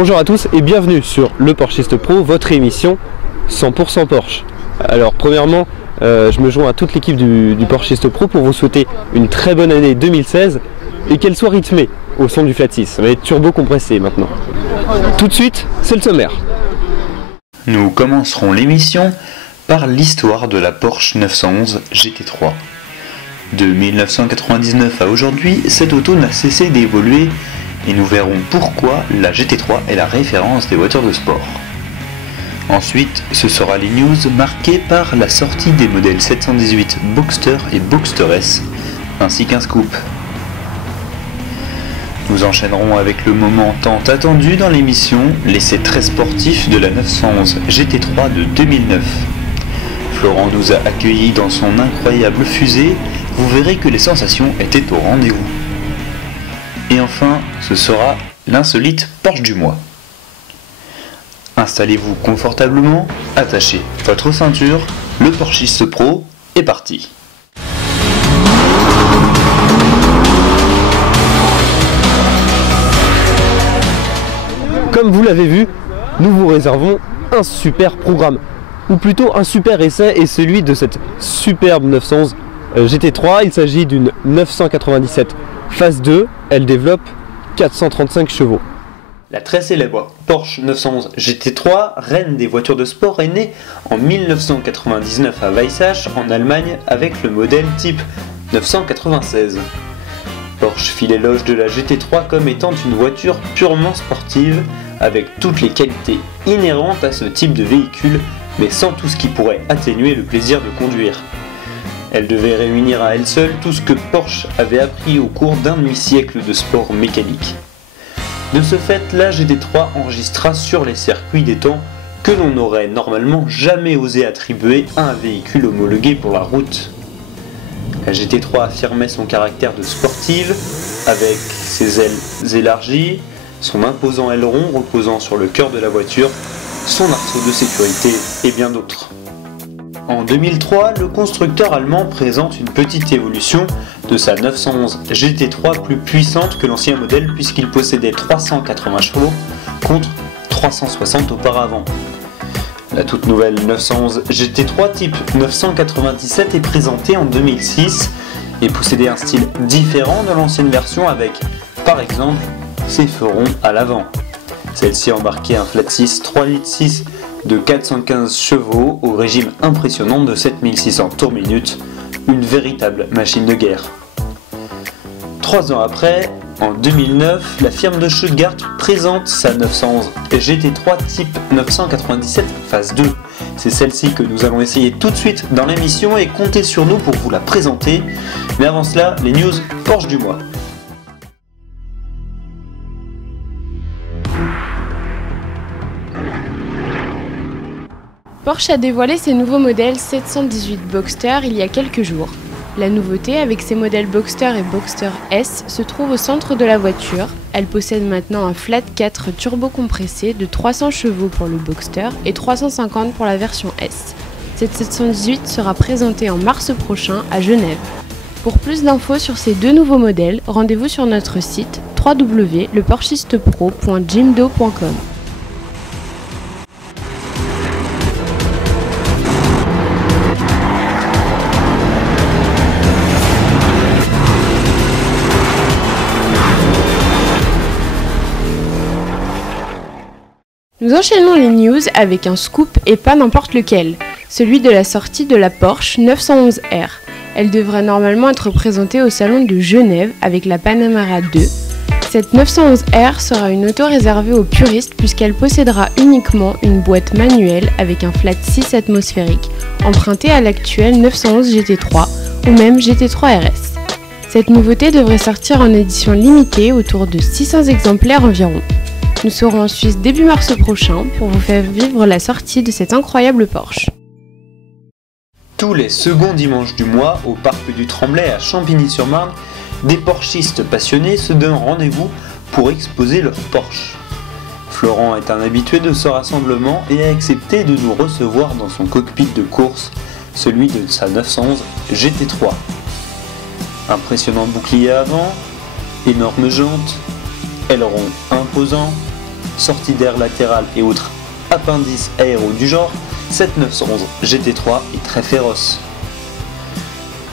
Bonjour à tous et bienvenue sur Le Porschiste Pro, votre émission 100% Porsche. Alors premièrement, je me joins à toute l'équipe du Porschiste Pro pour vous souhaiter une très bonne année 2016 et qu'elle soit rythmée au son du Flat 6. Ça va être turbo compressé maintenant. Tout de suite, c'est le sommaire. Nous commencerons l'émission par l'histoire de la Porsche 911 GT3. De 1999 à aujourd'hui, cette auto n'a cessé d'évoluer et nous verrons pourquoi la GT3 est la référence des voitures de sport. Ensuite, ce sera les news marquées par la sortie des modèles 718 Boxster et Boxster S, ainsi qu'un scoop. Nous enchaînerons avec le moment tant attendu dans l'émission, l'essai très sportif de la 911 GT3 de 2009. Florent nous a accueillis dans son incroyable fusée, vous verrez que les sensations étaient au rendez-vous. Et enfin, ce sera l'insolite Porsche du mois. Installez-vous confortablement, attachez votre ceinture, le Porschiste Pro est parti. Comme vous l'avez vu, nous vous réservons un super programme, ou plutôt un super essai, et celui de cette superbe 911 GT3. Il s'agit d'une 997 phase 2, elle développe 435 chevaux. La très célèbre Porsche 911 GT3, reine des voitures de sport, est née en 1999 à Weissach en Allemagne avec le modèle type 996. Porsche fit l'éloge de la GT3 comme étant une voiture purement sportive avec toutes les qualités inhérentes à ce type de véhicule mais sans tout ce qui pourrait atténuer le plaisir de conduire. Elle devait réunir à elle seule tout ce que Porsche avait appris au cours d'un demi-siècle de sport mécanique. De ce fait, la GT3 enregistra sur les circuits des temps que l'on n'aurait normalement jamais osé attribuer à un véhicule homologué pour la route. La GT3 affirmait son caractère de sportive, avec ses ailes élargies, son imposant aileron reposant sur le cœur de la voiture, son arceau de sécurité et bien d'autres. En 2003, le constructeur allemand présente une petite évolution de sa 911 GT3 plus puissante que l'ancien modèle puisqu'il possédait 380 chevaux contre 360 auparavant. La toute nouvelle 911 GT3 type 997 est présentée en 2006 et possédait un style différent de l'ancienne version avec, par exemple, ses ferons à l'avant. Celle-ci embarquait un flat 6 3,6 litres de 415 chevaux au régime impressionnant de 7600 tours minute, une véritable machine de guerre. 3 ans après, en 2009, la firme de Stuttgart présente sa 911 GT3 type 997 phase 2. C'est celle-ci que nous allons essayer tout de suite dans l'émission et comptez sur nous pour vous la présenter. Mais avant cela, les news Porsche du mois. Porsche a dévoilé ses nouveaux modèles 718 Boxster il y a quelques jours. La nouveauté avec ses modèles Boxster et Boxster S se trouve au centre de la voiture. Elle possède maintenant un flat 4 turbo compressé de 300 chevaux pour le Boxster et 350 pour la version S. Cette 718 sera présentée en mars prochain à Genève. Pour plus d'infos sur ces deux nouveaux modèles, rendez-vous sur notre site www.leporschistepro.jimdo.com. Nous enchaînons les news avec un scoop et pas n'importe lequel, celui de la sortie de la Porsche 911R. Elle devrait normalement être présentée au salon de Genève avec la Panamera 2. Cette 911R sera une auto réservée aux puristes puisqu'elle possédera uniquement une boîte manuelle avec un flat 6 atmosphérique, emprunté à l'actuelle 911 GT3 ou même GT3 RS. Cette nouveauté devrait sortir en édition limitée autour de 600 exemplaires environ. Nous serons en Suisse début mars prochain pour vous faire vivre la sortie de cette incroyable Porsche. Tous les seconds dimanches du mois, au parc du Tremblay à Champigny-sur-Marne, des Porschistes passionnés se donnent rendez-vous pour exposer leur Porsche. Florent est un habitué de ce rassemblement et a accepté de nous recevoir dans son cockpit de course, celui de sa 911 GT3. Impressionnant bouclier avant, énormes jantes, aileron imposant, sortie d'air latérale et autres appendices aéros du genre, cette 911 GT3 est très féroce.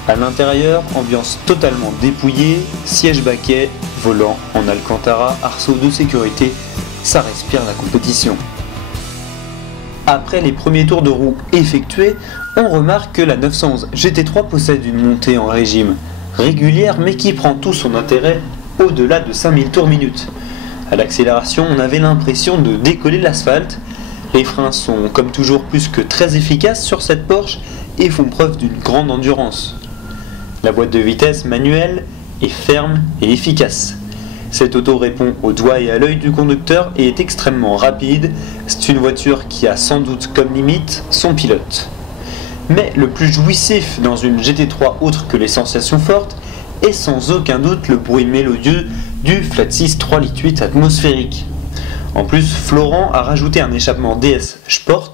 À l'intérieur, ambiance totalement dépouillée, siège baquet, volant en Alcantara, arceau de sécurité, ça respire la compétition. Après les premiers tours de roue effectués, on remarque que la 911 GT3 possède une montée en régime régulière mais qui prend tout son intérêt au-delà de 5000 tours minute. À l'accélération, on avait l'impression de décoller l'asphalte. Les freins sont comme toujours plus que très efficaces sur cette Porsche et font preuve d'une grande endurance. La boîte de vitesse manuelle est ferme et efficace. Cette auto répond au doigt et à l'œil du conducteur et est extrêmement rapide. C'est une voiture qui a sans doute comme limite son pilote. Mais le plus jouissif dans une GT3 autre que les sensations fortes est sans aucun doute le bruit mélodieux du flat 6 3,8 litres atmosphérique. En plus, Florent a rajouté un échappement DS Sport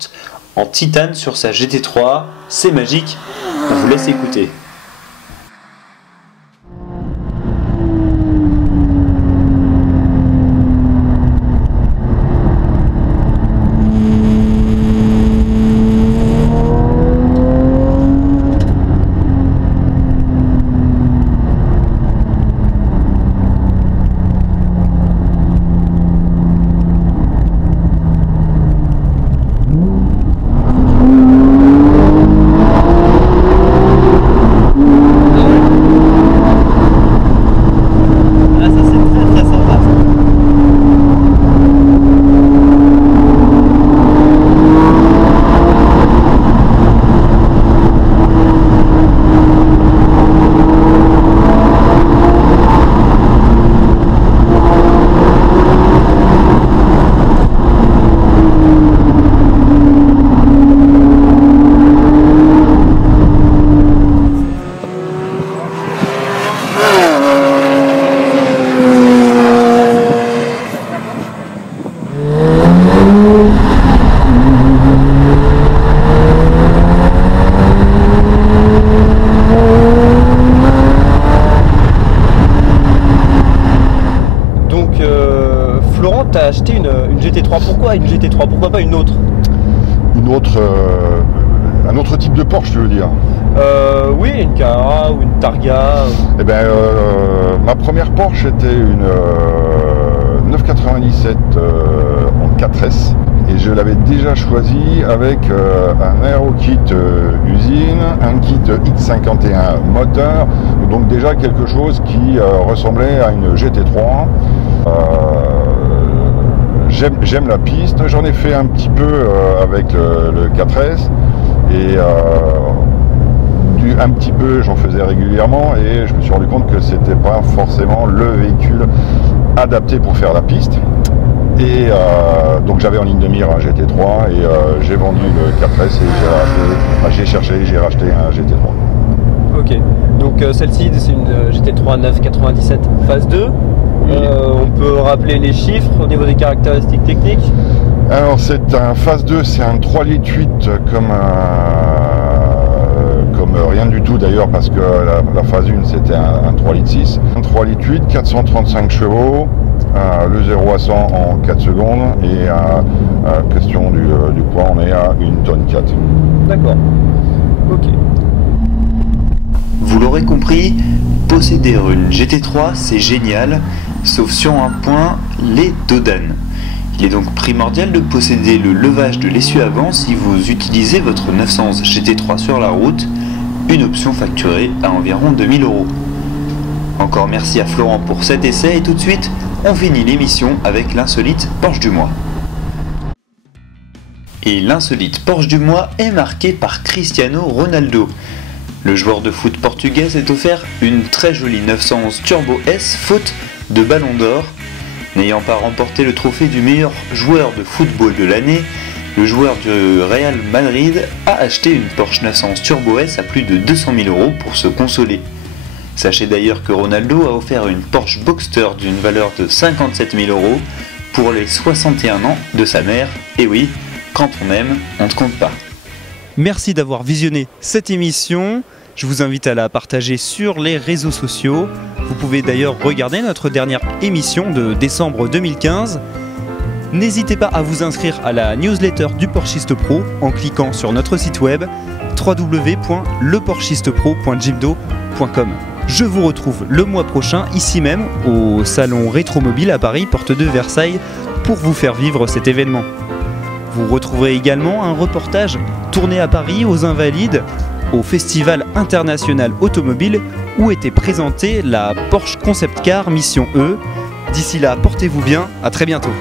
en titane sur sa GT3, c'est magique, on vous laisse écouter. T'as acheté une GT3, pourquoi une GT3? Pourquoi pas une autre? Une autre, un autre type de Porsche, tu veux dire? Oui, une Carrara ou une Targa. Eh ben, ma première Porsche était une 997 en 4S et je l'avais déjà choisi avec un aérokit usine, un kit X51 moteur, donc déjà quelque chose qui ressemblait à une GT3. J'aime la piste, j'en ai fait un petit peu avec le 4S et un petit peu j'en faisais régulièrement et je me suis rendu compte que c'était pas forcément le véhicule adapté pour faire la piste. Et donc j'avais en ligne de mire un GT3 et j'ai vendu le 4S et j'ai racheté un GT3. Ok, donc celle-ci c'est une GT3 997 phase 2. Oui. On peut rappeler les chiffres au niveau des caractéristiques techniques. Alors c'est un phase 2, c'est un 3,8 litres comme rien du tout d'ailleurs parce que la phase 1 c'était un 3,6 litres. Un 3,8 litres, 435 chevaux, le 0 à 100 en 4 secondes et question du poids, on est à 1 tonne 4. D'accord, ok. Vous l'aurez compris, posséder une GT3 c'est génial, sauf sur un point, les dodanes. Il est donc primordial de posséder le levage de l'essuie avant si vous utilisez votre 911 GT3 sur la route, une option facturée à environ 2000 €. Encore merci à Florent pour cet essai et tout de suite, on finit l'émission avec l'insolite Porsche du mois. Et l'insolite Porsche du mois est marqué par Cristiano Ronaldo. Le joueur de foot portugais s'est offert une très jolie 911 Turbo S faute de ballon d'or. N'ayant pas remporté le trophée du meilleur joueur de football de l'année, le joueur du Real Madrid a acheté une Porsche 911 Turbo S à plus de 200 000 € pour se consoler. Sachez d'ailleurs que Ronaldo a offert une Porsche Boxster d'une valeur de 57 000 € pour les 61 ans de sa mère. Et oui, quand on aime, on ne compte pas. Merci d'avoir visionné cette émission. Je vous invite à la partager sur les réseaux sociaux. Vous pouvez d'ailleurs regarder notre dernière émission de décembre 2015. N'hésitez pas à vous inscrire à la newsletter du Porschiste Pro en cliquant sur notre site web www.leporschistepro.jimdo.com. Je vous retrouve le mois prochain ici même au salon Rétromobile à Paris, porte de Versailles, pour vous faire vivre cet événement. Vous retrouverez également un reportage tourné à Paris aux Invalides au Festival international automobile où était présentée la Porsche Concept Car Mission E. D'ici là, portez-vous bien, à très bientôt.